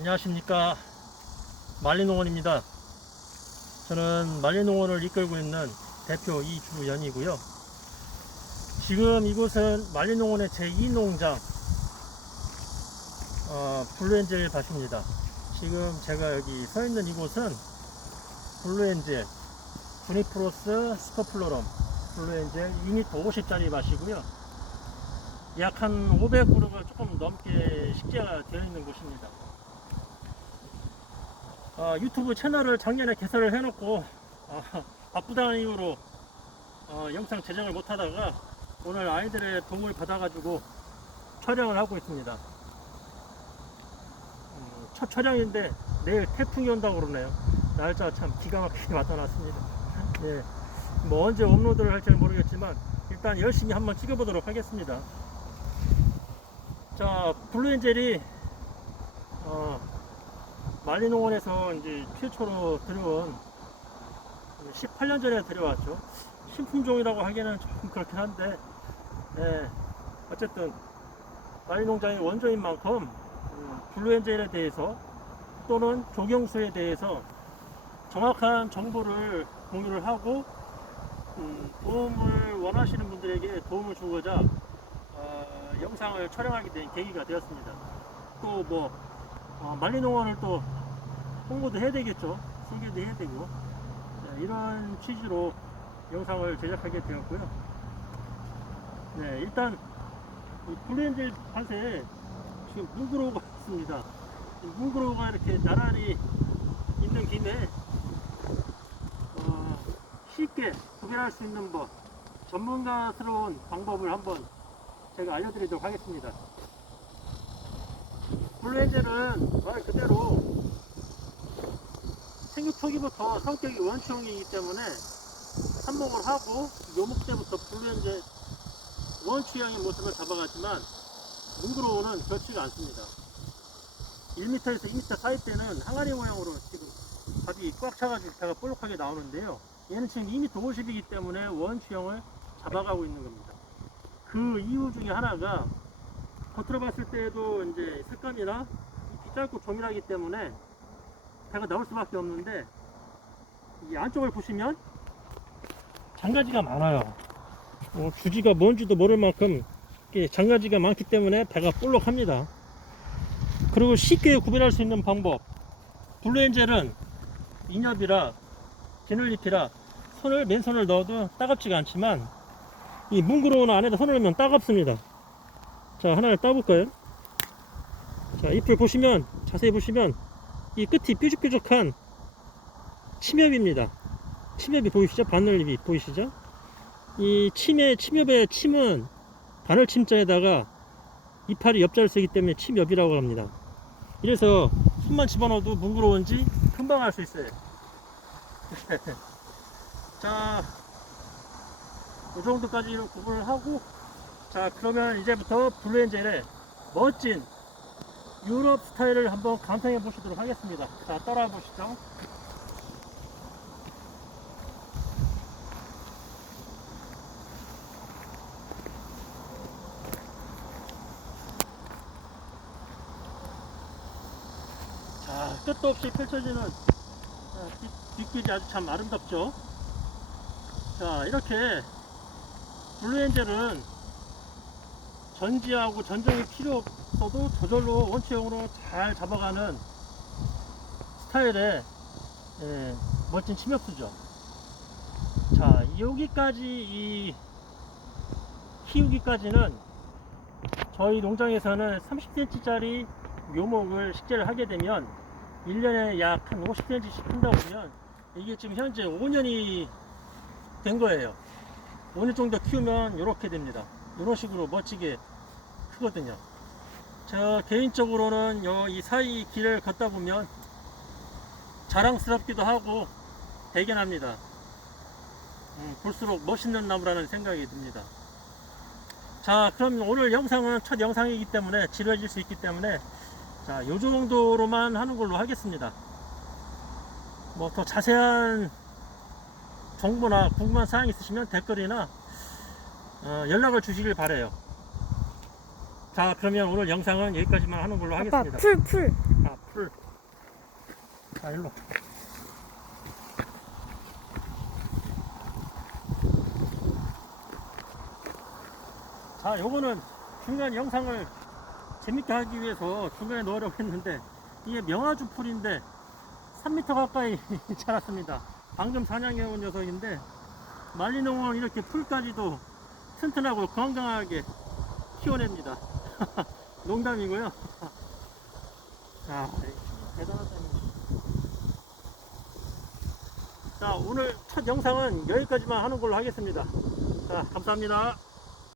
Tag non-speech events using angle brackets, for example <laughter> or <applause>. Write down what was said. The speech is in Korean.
안녕하십니까. 말리농원입니다. 저는 말리농원을 이끌고 있는 대표 이주연이고요. 지금 이곳은 말리농원의 제2농장 어, 블루엔젤 밭입니다. 지금 제가 여기 서 있는 이곳은 블루엔젤 주니프로스 스커플로럼 블루엔젤 2m 50짜리 밭이고요. 약 한 500그루가 조금 넘게 식재가 되어 있는 곳입니다 어, 유튜브 채널을 작년에 개설을 해놓고 어, 바쁘다는 이유로 어, 영상 제작을 못하다가 오늘 아이들의 도움을 받아가지고 촬영을 하고 있습니다. 음, 첫 촬영인데 내일 태풍이 온다고 그러네요. 날짜 참 기가 막히게 <laughs> 맞춰놨습니다. 예, 뭐 언제 업로드를 할지는 모르겠지만 일단 열심히 한번 찍어보도록 하겠습니다. 자, 블루엔젤이 어, 말리농원에서 이제 최초로 들여온 18년 전에 들여왔죠. 신품종이라고 하기에는 조금 그렇긴 한데, 예, 어쨌든 말리농장의 원조인 만큼 음, 블루엔젤에 대해서 또는 조경수에 대해서 정확한 정보를 공유를 하고 음, 도움을 원하시는 분들에게 도움을 주고자 어, 영상을 촬영하게 된 계기가 되었습니다. 또뭐 어, 말리농원을 또 홍보도 해야 되겠죠. 소개도 해야 되고 네, 이런 취지로 영상을 제작하게 되었고요. 네, 일단 이 블루엔젤 밭에 지금 뭉그로우가 <laughs> 있습니다. 이 뭉그로우가 이렇게 나란히 있는 김에 어, 쉽게 구별할 수 있는 법, 전문가스러운 방법을 한번 제가 알려드리도록 하겠습니다. 블루엔젤은 말 그대로 생육 초기부터 성격이 원추형이기 때문에 한목을 하고 묘목 때부터 블루엔젤 원추형의 모습을 잡아가지만 뭉그로우는 그렇지가 않습니다. 1m에서 2m 사이 때는 항아리 모양으로 지금 밥이 꽉 차가지고 배가 볼록하게 나오는데요. 얘는 지금 2m 50이기 때문에 원추형을 잡아가고 있는 겁니다. 그 이유 중에 하나가 겉으로 봤을 때도 이제 색감이나 잎이 짧고 조밀하기 때문에 배가 나올 수밖에 없는데 이 안쪽을 보시면 장가지가 많아요. 어, 주지가 뭔지도 모를 만큼 장가지가 많기 때문에 배가 볼록합니다. 그리고 쉽게 구별할 수 있는 방법 블루엔젤은 인엽이라 비늘잎이라 손을 맨손을 넣어도 따갑지가 않지만 이 뭉그러운 안에다 손을 넣으면 따갑습니다. 자 하나를 따볼까요? 자 잎을 보시면 자세히 보시면 이 끝이 뾰족뾰족한 침엽입니다. 침엽이 보이시죠? 바늘잎이 보이시죠? 이 침의 침엽의 침은 바늘 침자에다가 이파리 옆자를 쓰기 때문에 침엽이라고 합니다. 이래서 손만 집어넣어도 뭉그러운지 금방 알 수 있어요. <laughs> 자, 이 정도까지 구분을 하고 자 그러면 이제부터 블루엔젤의 멋진 유럽 스타일을 한번 감상해 보시도록 하겠습니다. 자 따라와 보시죠. 자 끝도 없이 펼쳐지는 아, 뒷- 뒷길이 아주 참 아름답죠? 자 이렇게 블루엔젤은 전지하고 전정이 필요 없 어도 저절로 원체형으로 잘 잡아가는 스타일의 예, 멋진 침엽수죠. 자 여기까지 이 키우기까지는 저희 농장에서는 30cm짜리 묘목을 식재를 하게 되면 1년에 약 한 50cm씩 한다고 보면 이게 지금 현재 5년이 된 거예요. 5년 정도 키우면 이렇게 됩니다. 이런 식으로 멋지게 크거든요. 저 개인적으로는 요 이 사이 길을 걷다 보면 자랑스럽기도 하고 대견합니다. 음, 볼수록 멋있는 나무라는 생각이 듭니다. 자, 그럼 오늘 영상은 첫 영상이기 때문에 지루해질 수 있기 때문에 자, 요 정도로만 하는 걸로 하겠습니다. 뭐 더 자세한 정보나 궁금한 사항 있으시면 댓글이나 어, 연락을 주시길 바래요. 자 그러면 오늘 영상은 여기까지만 하는 걸로 아빠 하겠습니다. 풀 풀. 아, 풀. 자, 일로. 자, 요거는 중간 영상을 재밌게 하기 위해서 중간에 넣으려고 했는데 이게 명아주 풀인데 3m 가까이 <laughs> 자랐습니다. 방금 사냥해 온 녀석인데 말리농은 이렇게 풀까지도 튼튼하고 건강하게 키워냅니다. <laughs> 농담이고요. 자, 대단하다. 자, 오늘 첫 영상은 여기까지만 하는 걸로 하겠습니다. 자, 감사합니다.